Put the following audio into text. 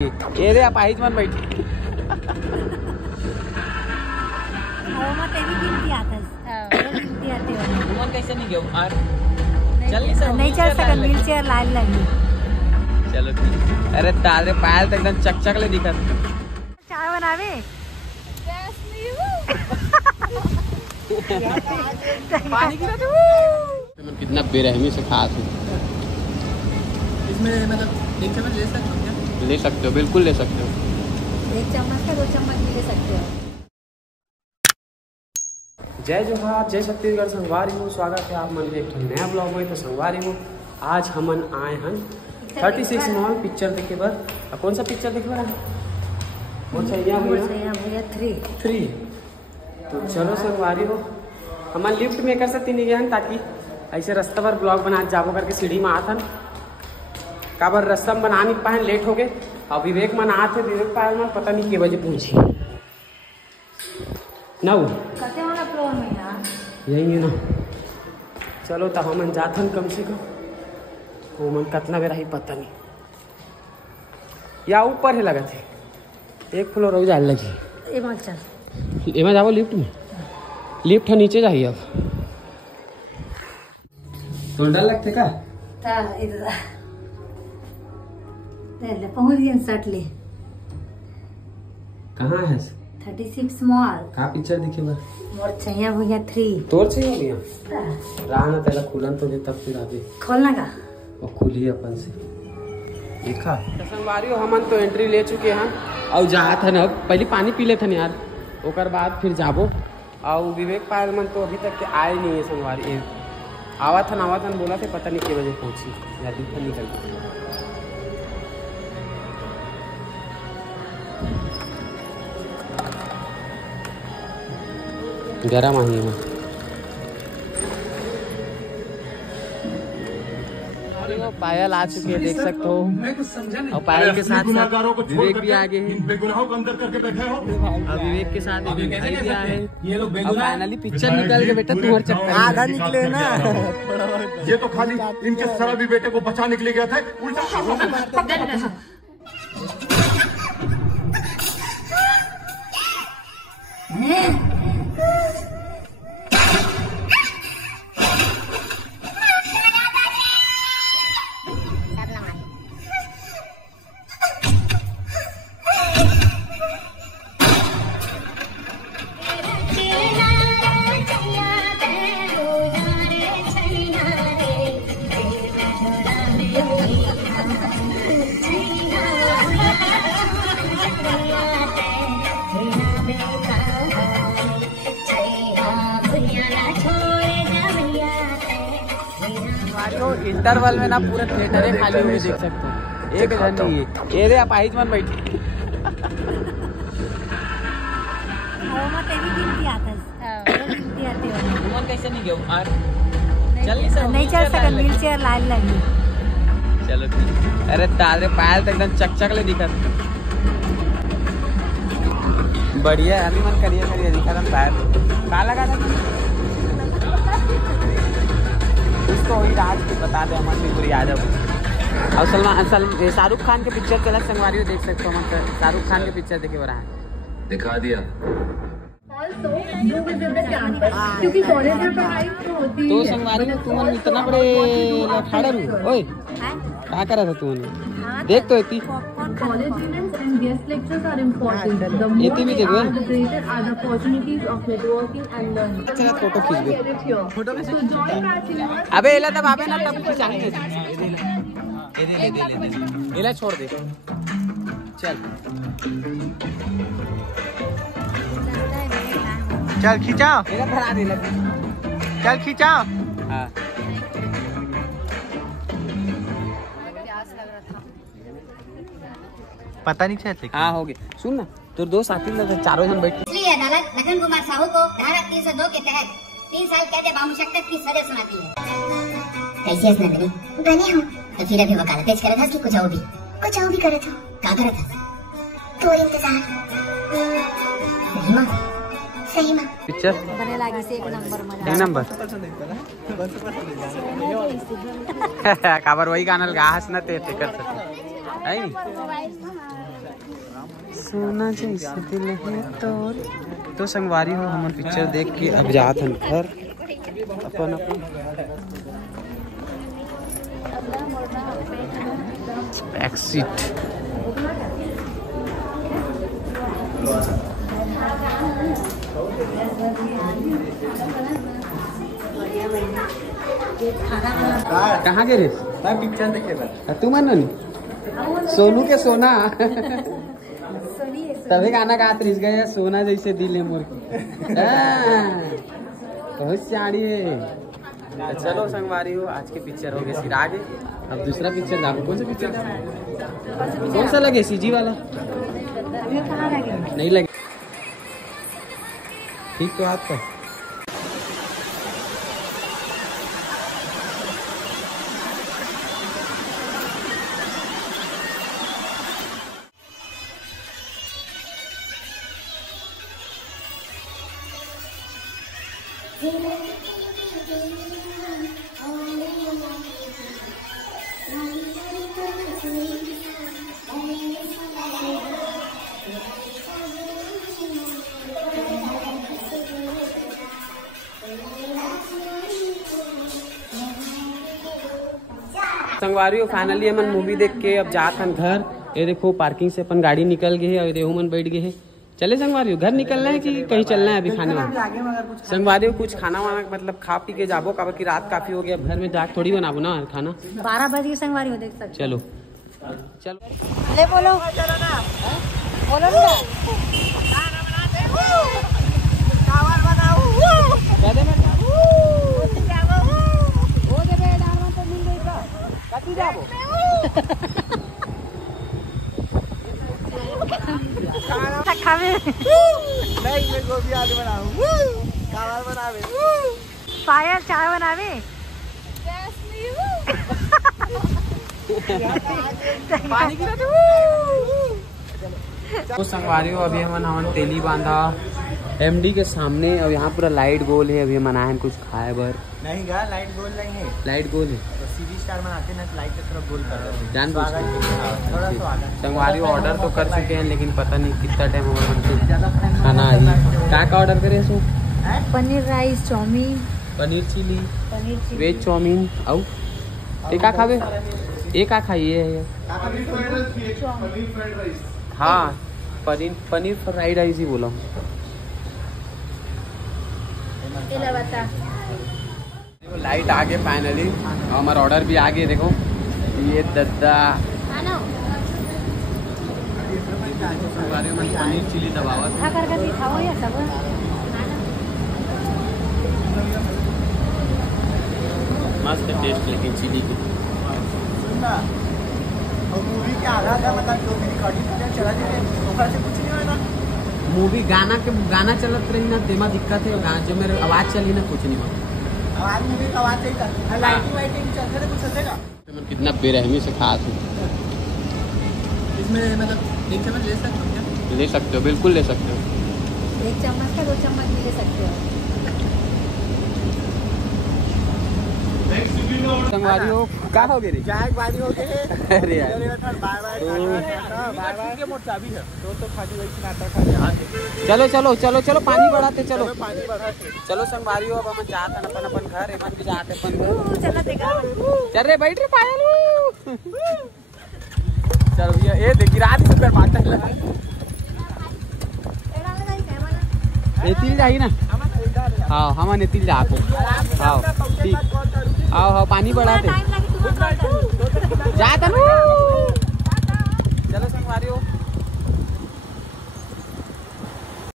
ये रे अपाहिज मन बैठी कैसे नहीं गया नहीं चल सका व्हील चेयर लाइन लगी। चलो ठीक। अरे तारे पायल तक एकदम चक ले दिखा। चाय बनावे पानी गिरा दो। कितना बेरहमी से खास हूँ। इसमें मतलब एक चम्मच ले सकते हो क्या? ले सकते हो, बिल्कुल ले सकते हो। 1 चम्मच का 2 चम्मच भी ले सकते हो। जय जोहार, जय छत्तीसगढ़। संगवारी हूँ, स्वागत है आप मन के एक नया ब्लॉग में। तो संगवारी हूँ, आज हमन आए हैं 36 मॉल पिक्चर देखे बर। कौन सा पिक्चर देखे बर? भैया 3। तो चलो संगवारी हो, हमन लिफ्ट में कर सकती नहीं गए ताकि ऐसे रास्ता पर ब्लॉग बना जाबो करके सीढ़ी में आथन काबर रास्ता में बना नहीं पाए, लेट हो गए। और विवेक मन आते, विवेक पायल मन पता नहीं के बजे पहुंची ना वो यही है ना। चलो तो हमन जाथन कम से कम वो मन कितना बेरा ही पता नहीं, या ऊपर है लगा थे 1 फ्लोर हो जाए लगी। एमा जाओ लिफ्ट में, लिफ्ट है नीचे जाइए। अब तो डर लगते का पहुंच गए सट ले। कहाँ है 36 मॉल का पिक्चर दिखे बार? मोर छैया भैया 3 तोर से हो गया राना तेरा खुलन तो दे, तब फिर आगे खोलना का और खुली अपन से देखा। संगवारी हो, हमन तो एंट्री ले चुके हैं और जात है ना। पहले पानी पी लेते यार, ओकर बाद फिर जाबो। और विवेक पायल मन तो अभी तक के आए नहीं है। संगवारी आवाथन बोला थे, पता नहीं के बजे पहुंची या दिखा निकल। गरम आई है पायल आ चुकी है, देख सकते हो। और पायल के साथ विवेक भी आगे है। और विवेक के साथ भाई भी आए। और फाइनली पिक्चर निकल के बेटा तू चक्कर आधा निकले ना। ये तो खाली इनके शराबी बेटे को बचा निकले गया था, उल्टा इंटरवल में ना पूरा थिएटर है खाली हुए, देख सकते हो। एक जन नहीं है। ये रे अपाहिज मन बैठी कैसे नहीं गया नहीं चल सका व्हील चेयर लाइन लगी। चलो ठीक। अरे तारे पायल तक एकदम चक ले दिखा। बढ़िया अभी मन करिए दिखा था पायल का लगा था उसको वही राज की बता दे अमन भी पूरी याद है। और सलमान शाहरुख खान के पिक्चर चला संगवारी देख सकते हो। शाहरुख खान के पिक्चर देखे बड़ा है, दिखा दिया। क्योंकि कॉलेज में पढ़ाई होती तो संगवारी में तुम इतना बड़े लफाड़ा रू ओए क्या कर रहा था तुमने? देख तो इतनी college events and guest lectures are important. The more ये भी they देखो are, the greater are the opportunities of networking and learning. चला फोटो खींच दे। फोटो में so join our cinema. अबे एला तब आवे ना तब खींचाएंगे। एला छोड़ दे चल खींचाओ, एला धरा दे लगी। चल खींचाओ। हां पता नहीं चलते। हाँ हो गया। सुन ना, तो 2 साथी लोग चारों जन बैठे। इसलिए अदालत लखन कुमार साहू को धारा 302 के तहत 3 साल कैद बामुशक्कत की सजा सुनाती है। कैसी हंस नंदनी? बनी हूँ। तो फिर अभी वकालत पेश करे था कि कुछ और भी करे था। क्या करे था? तो इंतजार। सही माँ पिक्चर बने लागी से 1 नंबर मजा। 1 नंबर काबर वही गाना लगा हंसना ते कर सकते है। सोना जैसे दिल है तो संगवारी हो हम पिक्चर देख के अब जात हन घर अपन एक्सिट। कहाँ गए रे? पिक्चर देखे तू मन सोनू के सोना तभी गाना गात रिस गए सोना जैसे दिल है मोर की। बहुत सियाड़ी है। चलो संगवारी हो आज की पिक्चर हो गई फिर आगे अब दूसरा पिक्चर जाओ। कौन सा पिक्चर कौन सा लगे सीजी वाला नहीं लगे ठीक तो आपका संगवारी फाइनली अपन मूवी देख के अब जात हन घर। ये देखो पार्किंग से अपन गाड़ी निकल गई है और रेहू मन बैठ गए है। चले संगवारी घर निकलना है कि कहीं चलना है अभी खाने में? संगवारी कुछ खाना वाना मतलब खा पी के जाबो काबर की रात काफी हो गया। घर में जाके थोड़ी बनाबो ना खाना 12 बजे संगवारी हो देख सकते। चलो चलो ले बोलो बोलो ना पायल चाय बनावे तो संगवारी हो अभी हमन तेली बांधा एमडी के सामने और यहाँ पूरा लाइट गोल है। अभी हम आए कुछ खाए बर नहीं गा लाइट गोल नहीं है लाइट गोल है तो सीधी स्टार बनाते ना लाइट की तरफ गोल कर रहे जान थोड़ा सा संगवारी ऑर्डर तो कर चुके हैं लेकिन पता नहीं कितना टाइम होगा बनते खाना आई क्या ऑर्डर करे so paneer rice chowmein paneer chilli veg chowmein आउ क्या खावे एक खाइए हाँ पनीर फ्राइड राइस ही बोला लाइट आ गए फाइनली और हमारा ऑर्डर भी आ गए। देखो ये दद्दा पनीर चिली दबावा मस्त टेस्ट लेकिन चिली की मूवी के आधा मतलब जो भी रिकॉर्डिंग चला से कुछ नहीं होगा। मूवी गाना चलत रही ना तेमा दिक्कत है जो मेरे आवाज चली ना कुछ नहीं आवाज मूवी का आवाज चाहिए लाइटिंग वाइटिंग चलते तो कुछ चलेगा। कितना बेरहमी से खास हूँ इसमें मतलब एक चम्मच ले सकते हो क्या? ले सकते हो बिल्कुल ले सकते हो 1 चम्मच का 2 चम्मच भी ले सकते हो। संगवारी हो क्या हो गए क्या एक बारी हो गए अरे यार चलो चलो चलो चलो पानी बढ़ाते चलो चलो संगवारी हो अब हम जाते अपन अपन घर एमन भी जाते अपन चला देखा चल रे बैठ रे पायल चल भैया ए देख गिरा दी सुपर मारता एतिल जाई ना हाँ हम एतिल जाते हाँ ठीक आओ हाँ पानी बढ़ाते जाता ना